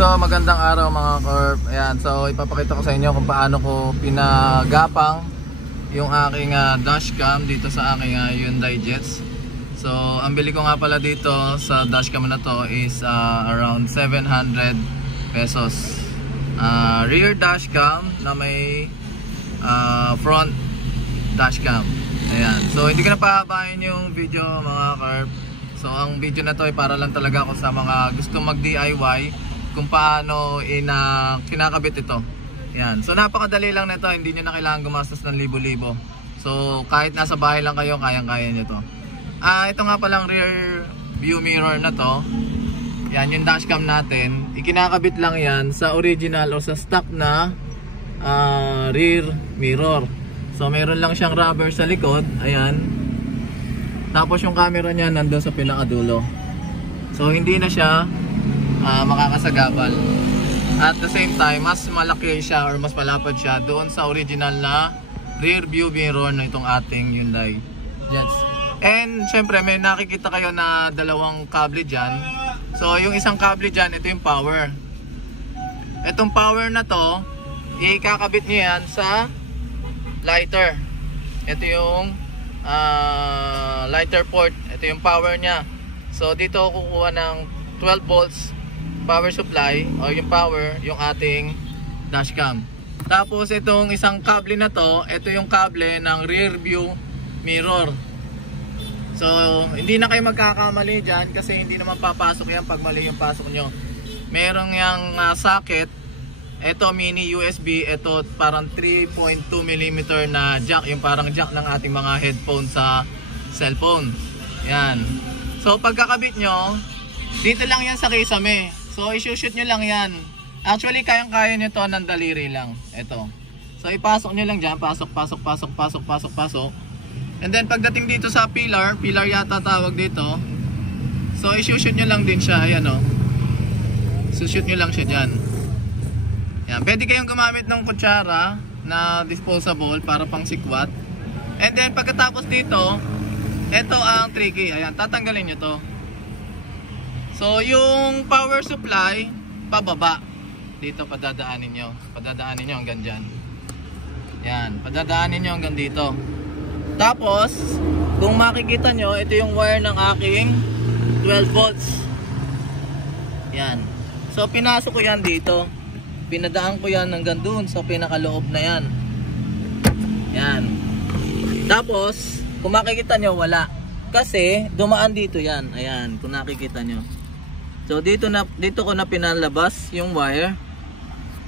So magandang araw mga Corp. Ayan, so ipapakita ko sa inyo kung paano ko pinagapang yung aking dashcam dito sa aking Hyundai Jetz. So ang bili ko nga pala dito sa dashcam na to is around 700 pesos. Rear dashcam na may front dashcam. Ayan, so hindi ko na pahabain yung video mga Corp. So ang video na to ay para lang talaga ako sa mga gusto mag DIY kung paano kinakabit ito. Yan. So napakadali lang nito, hindi nyo na kailangan gumastos ng libo-libo. So kahit nasa bahay lang kayo, kayang-kaya nyo to. Ito nga palang rear view mirror na to. Yan yung dashcam natin. Ikinakabit lang yan sa original o sa stock na rear mirror. So meron lang siyang rubber sa likod. Ayan. Tapos yung camera niya nandun sa pinakadulo. So hindi na siya makakasagabal. At the same time, mas malaki siya or mas malapad siya doon sa original na rear view mirror na itong ating Hyundai Jetz. And syempre may nakikita kayo na dalawang kable dyan. So yung isang kable dyan, ito yung power. Itong power na to, ikakabit nyo yan sa lighter. Ito yung lighter port. Ito yung power nya. So dito kukuha ng 12 volts power supply o yung power yung ating dashcam. Tapos itong isang kable na to, ito yung kable ng rear view mirror. So hindi na kayo magkakamali dyan kasi hindi naman papasok yan pag mali yung pasok nyo. Merong yung socket. Ito mini USB. Ito parang 3.2mm na jack. Yung parang jack ng ating mga headphone sa cellphone. Yan. So pagkakabit nyo, dito lang yan sa kisame. So isushoot nyo lang yan. Actually kayang-kaya nyo to ng daliri lang. Ito. So ipasok nyo lang dyan. Pasok, pasok, pasok, pasok, pasok, pasok. And then pagdating dito sa pillar yata tawag dito. So isushoot nyo lang din siya. Ayan o. Isushoot nyo lang siya dyan. Yan. Pwede kayong gumamit ng kutsara na disposable para pang sikwat. And then pagkatapos dito, ito ang tricky. Ayan, tatanggalin nyo to. So yung power supply pababa. Dito padadaanin nyo. Padadaanin nyo hanggang dyan. Yan, padadaanin nyo hanggang dito. Tapos kung makikita nyo, ito yung wire ng aking 12 volts. Yan. So pinasok ko yan dito. Pinadaan ko yan hanggang dun sa pinakaloob na yan. Yan. Tapos kung makikita nyo, wala. Kasi dumaan dito yan. Ayan, kung nakikita nyo. So dito ko na pinalabas yung wire.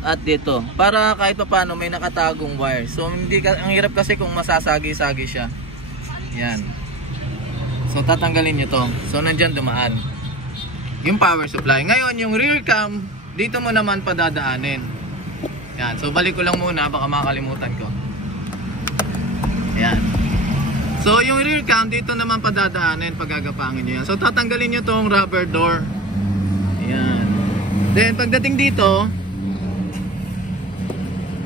At dito. Para kahit pa paano may nakatagong wire. So ang hirap kasi kung masasagi-sagi siya. Yan. So tatanggalin nyo to. So nandyan dumaan yung power supply. Ngayon yung rear cam, dito mo naman padadaanin. Yan. So balik ko lang muna, baka makalimutan ko. Yan. So yung rear cam dito naman padadaanin, paggagapangin nyo yan. So tatanggalin nyo tong rubber door. Yan. Then pagdating dito,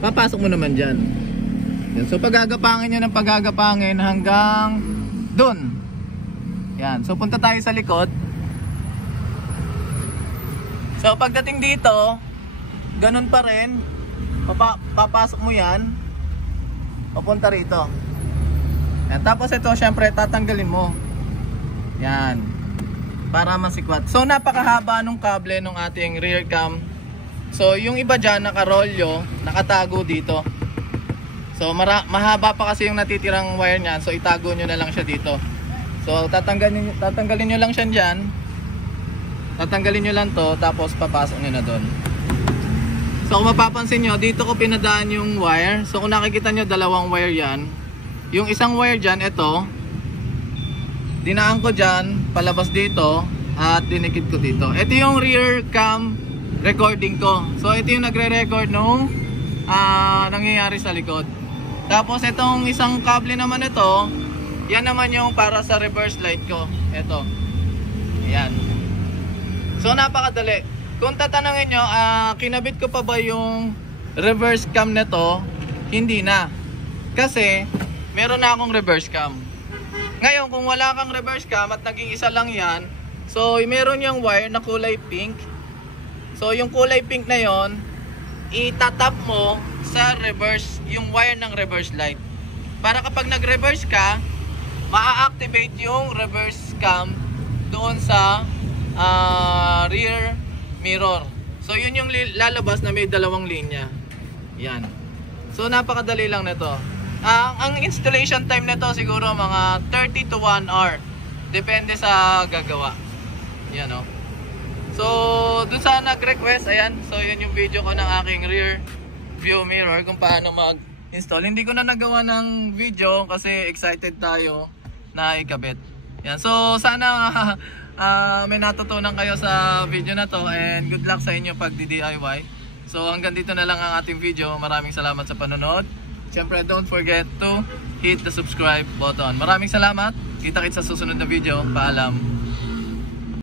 papasok mo naman dyan. Yan. So paggagapangin nyo ng paggagapangin hanggang dun. Yan. So punta tayo sa likod. So pagdating dito, ganun pa rin. Papasok mo yan, papunta rito. Yan. Tapos ito syempre tatanggalin mo. Yan. Para masikwat. So napakahaba nung kable nung ating rear cam. So yung iba dyan nakarolyo, nakatago dito. So mahaba pa kasi yung natitirang wire niyan. So itago nyo na lang siya dito. So tatanggalin nyo lang siya dyan. Tatanggalin nyo lang to. Tapos papasok nyo na doon. So kung mapapansin nyo, dito ko pinadaan yung wire. So kung nakikita nyo, dalawang wire yan. Yung isang wire dyan, ito, dinaan ko dyan, palabas dito, at dinikit ko dito. Ito yung rear cam recording ko. So ito yung nagre-record nung nangyayari sa likod. Tapos itong isang kable naman ito, yan naman yung para sa reverse light ko. Ito. Ayan. So napakadali. Kung tatanungin nyo, kinabit ko pa ba yung reverse cam nito? Hindi na. Kasi meron na akong reverse cam. Ngayon, kung wala kang reverse cam at naging isa lang yan, so meron yung wire na kulay pink. So yung kulay pink na yon, itatap mo sa reverse, yung wire ng reverse light. Para kapag nag-reverse ka, maa-activate yung reverse cam doon sa rear mirror. So yun yung lalabas na may dalawang linya. Yan. So napakadali lang nito. Ang installation time nito siguro mga 30 to 1 hour. Depende sa gagawa. Yan o. So dun sa nag-request, ayan. So yun yung video ko ng aking rear view mirror kung paano mag-install. Hindi ko na nagawa ng video kasi excited tayo na ikabit. Yan. So sana may natutunan kayo sa video na to, and good luck sa inyo pag DIY. So hanggang dito na lang ang ating video. Maraming salamat sa panonood. Siyempre, don't forget to hit the subscribe button. Maraming salamat. Kita-kits sa susunod na video. Paalam.